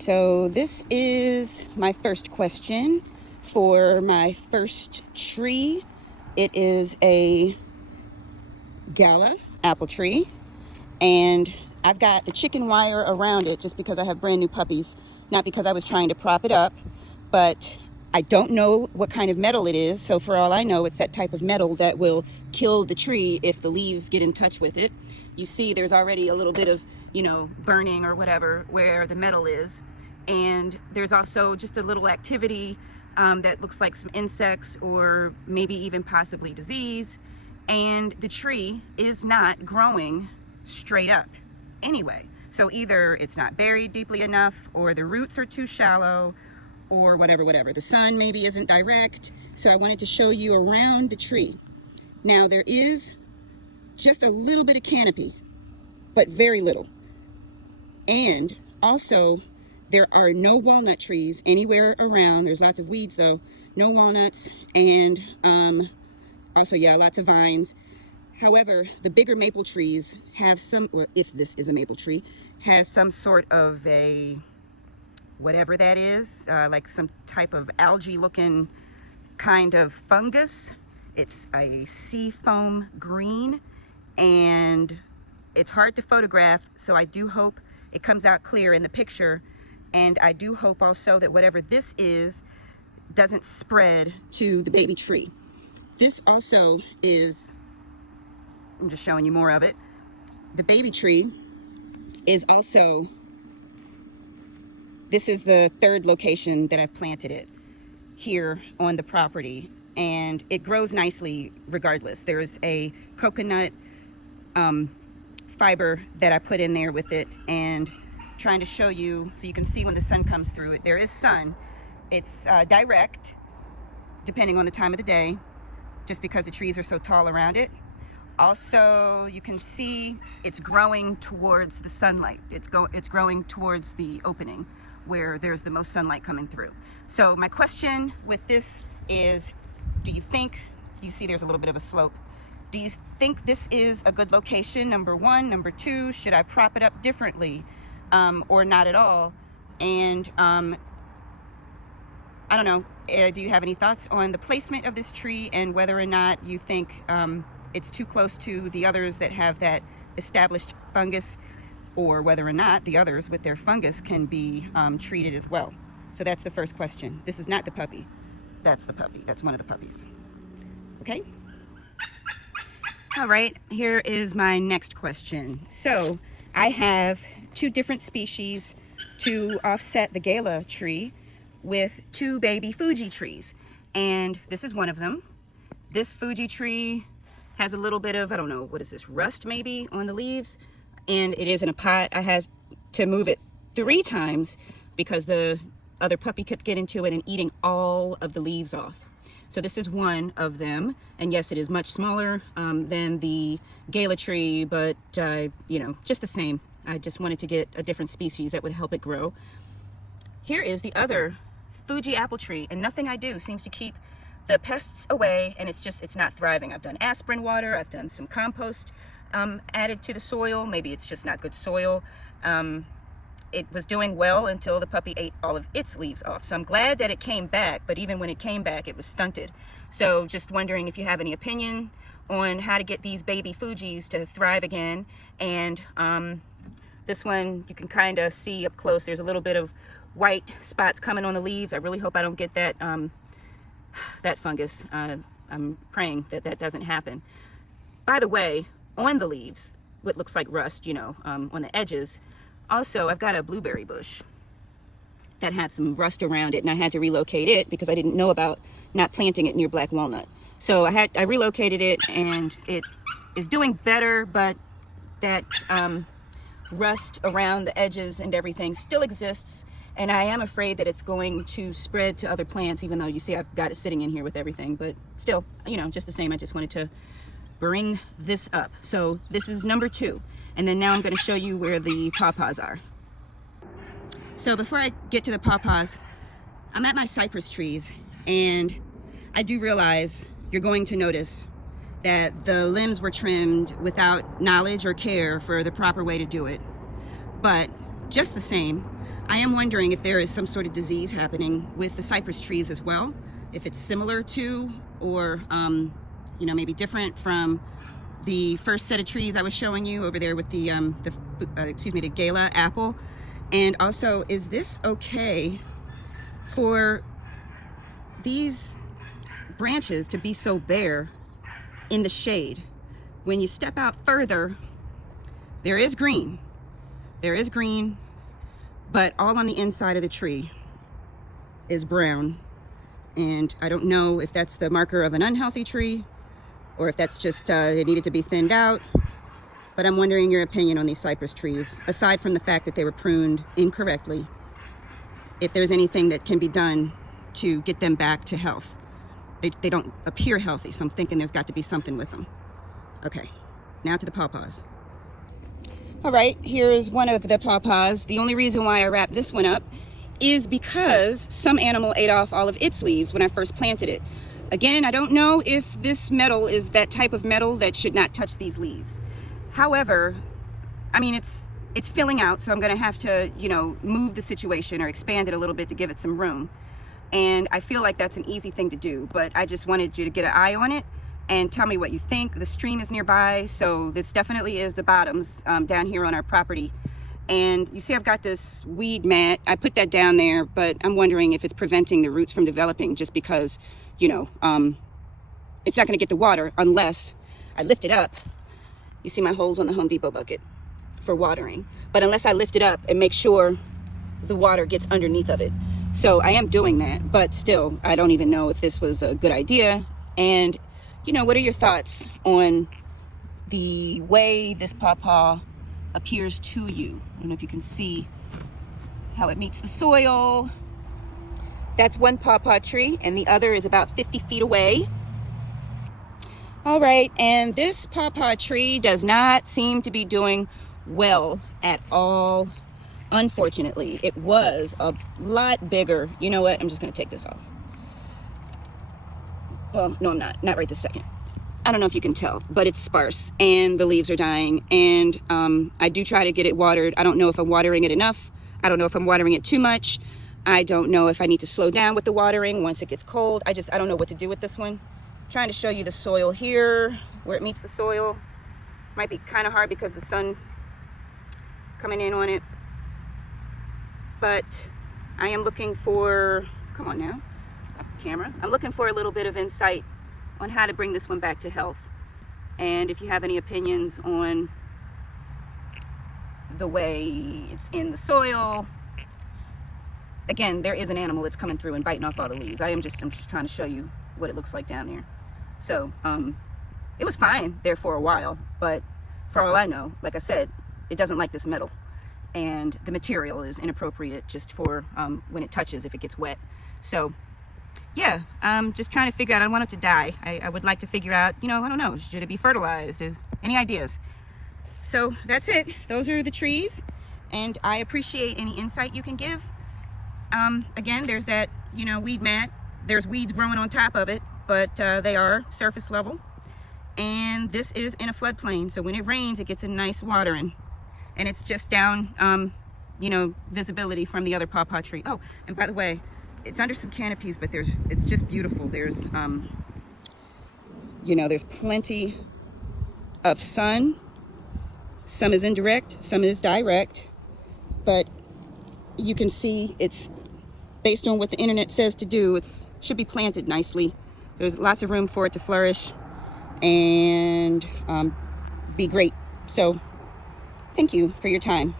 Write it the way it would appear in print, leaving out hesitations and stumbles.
so this is my first question for my first tree. It is a Gala apple tree, and I've got the chicken wire around it just because I have brand new puppies, not because I was trying to prop it up, but I don't know what kind of metal it is, so for all I know, it's that type of metal that will kill the tree if the leaves get in touch with it. You see there's already a little bit of, you know, burning or whatever where the metal is, and there's also just a little activity that looks like some insects or maybe even possibly disease, and the tree is not growing straight up anyway. So either it's not buried deeply enough, or the roots are too shallow, or whatever. The sun maybe isn't direct. So I wanted to show you around the tree. Now there is just a little bit of canopy, but very little. And also there are no walnut trees anywhere around. There's lots of weeds though, no walnuts, and also, yeah, lots of vines. However, the bigger maple trees have some, or if this is a maple tree, has some sort of a, whatever that is, like some type of algae looking kind of fungus. It's a sea foam green, and it's hard to photograph, so I do hope it comes out clear in the picture. And I do hope also that whatever this is doesn't spread to the baby tree. This also is, I'm just showing you more of it. The baby tree is also, this is the third location that I've planted it here on the property, and it grows nicely regardless. There's a coconut fiber that I put in there with it, and trying to show you so you can see when the sun comes through it. There is sun. It's direct depending on the time of the day, just because the trees are so tall around it. Also, you can see it's growing towards the sunlight. It's growing towards the opening where there's the most sunlight coming through. So my question with this is, do you think, you see there's a little bit of a slope, do you think this is a good location, number one? Number two, should I prop it up differently or not at all? And I don't know, do you have any thoughts on the placement of this tree and whether or not you think it's too close to the others that have that established fungus, or whether or not the others with their fungus can be treated as well? So that's the first question. This is not the puppy. That's the puppy. That's one of the puppies. Okay? All right, here is my next question. So I have two different species to offset the Gala tree with two baby Fuji trees. And this is one of them. This Fuji tree has a little bit of, I don't know, what is this, rust maybe on the leaves? And it is in a pot. I had to move it 3 times because the other puppy kept getting into it and eating all of the leaves off. So this is one of them. And yes, it is much smaller than the Gala tree, but you know, just the same. I just wanted to get a different species that would help it grow. Here is the other Fuji apple tree, and nothing I do seems to keep the pests away, and it's not thriving. I've done aspirin water, I've done some compost added to the soil. Maybe it's just not good soil. It was doing well until the puppy ate all of its leaves off. So I'm glad that it came back, but even when it came back, it was stunted. So just wondering if you have any opinion on how to get these baby Fujis to thrive again. And this one, you can kind of see up close, there's a little bit of white spots coming on the leaves. I really hope I don't get that that fungus. I'm praying that that doesn't happen. By the way, on the leaves, what looks like rust, you know, on the edges, also I've got a blueberry bush that had some rust around it, and I had to relocate it because I didn't know about not planting it near black walnut. So I relocated it, and it is doing better, but that rust around the edges and everything still exists. And I am afraid that it's going to spread to other plants, even though you see I've got it sitting in here with everything. But still, you know, just the same, I just wanted to bring this up. So this is number 2. And then now I'm going to show you where the pawpaws are. So before I get to the pawpaws, I'm at my cypress trees, and I do realize you're going to notice that the limbs were trimmed without knowledge or care for the proper way to do it. But just the same, I am wondering if there is some sort of disease happening with the cypress trees as well, if it's similar to, or you know, maybe different from the first set of trees I was showing you over there with the the Gala apple. And also, is this okay for these branches to be so bare in the shade? When you step out further, there is green, but all on the inside of the tree is brown. And I don't know if that's the marker of an unhealthy tree or if that's just it needed to be thinned out. But I'm wondering your opinion on these cypress trees, aside from the fact that they were pruned incorrectly, if there's anything that can be done to get them back to health. They don't appear healthy, so I'm thinking there's got to be something with them. Okay, now to the pawpaws. All right, here's one of the pawpaws. The only reason why I wrapped this one up is because some animal ate off all of its leaves when I first planted it. Again, I don't know if this metal is that type of metal that should not touch these leaves. However, I mean, it's filling out, so I'm gonna have to, you know, move the situation or expand it a little bit to give it some room. And I feel like that's an easy thing to do, but I just wanted you to get an eye on it and tell me what you think. The stream is nearby, so this definitely is the bottoms down here on our property. And you see I've got this weed mat. I put that down there, but I'm wondering if it's preventing the roots from developing, just because, you know, it's not gonna get the water unless I lift it up. You see my holes on the Home Depot bucket for watering. But unless I lift it up and make sure the water gets underneath of it. So I am doing that, but still, I don't even know if this was a good idea. And, you know, what are your thoughts on the way this pawpaw appears to you? I don't know if you can see how it meets the soil. That's one pawpaw tree, and the other is about 50 feet away. All right, and this pawpaw tree does not seem to be doing well at all. Unfortunately, it was a lot bigger. You know what? I'm just gonna take this off. Well, no, I'm not right this second. I don't know if you can tell, but it's sparse and the leaves are dying. And I do try to get it watered. I don't know if I'm watering it enough. I don't know if I'm watering it too much. I don't know if I need to slow down with the watering once it gets cold. I don't know what to do with this one. I'm trying to show you the soil here, where it meets the soil. Might be kind of hard because the sun coming in on it. But I am looking for, come on now, camera. I'm looking for a little bit of insight on how to bring this one back to health. And if you have any opinions on the way it's in the soil, again, there is an animal that's coming through and biting off all the leaves. I'm just trying to show you what it looks like down there. So it was fine there for a while, but for all I know, like I said, it doesn't like this metal. And the material is inappropriate just for when it touches, if it gets wet. So yeah, I'm just trying to figure out, I don't want it to die. I would like to figure out, you know, I don't know, should it be fertilized? Any ideas? So that's it. Those are the trees, and I appreciate any insight you can give. Again, there's that, you know, weed mat. There's weeds growing on top of it, but they are surface level. And this is in a floodplain, so when it rains, it gets a nice watering. And it's just down, you know, visibility from the other pawpaw tree. Oh, and by the way, it's under some canopies, but it's just beautiful. There's, you know, there's plenty of sun. Some is indirect, some is direct, but you can see it's based on what the internet says to do. It should be planted nicely. There's lots of room for it to flourish and be great. So thank you for your time.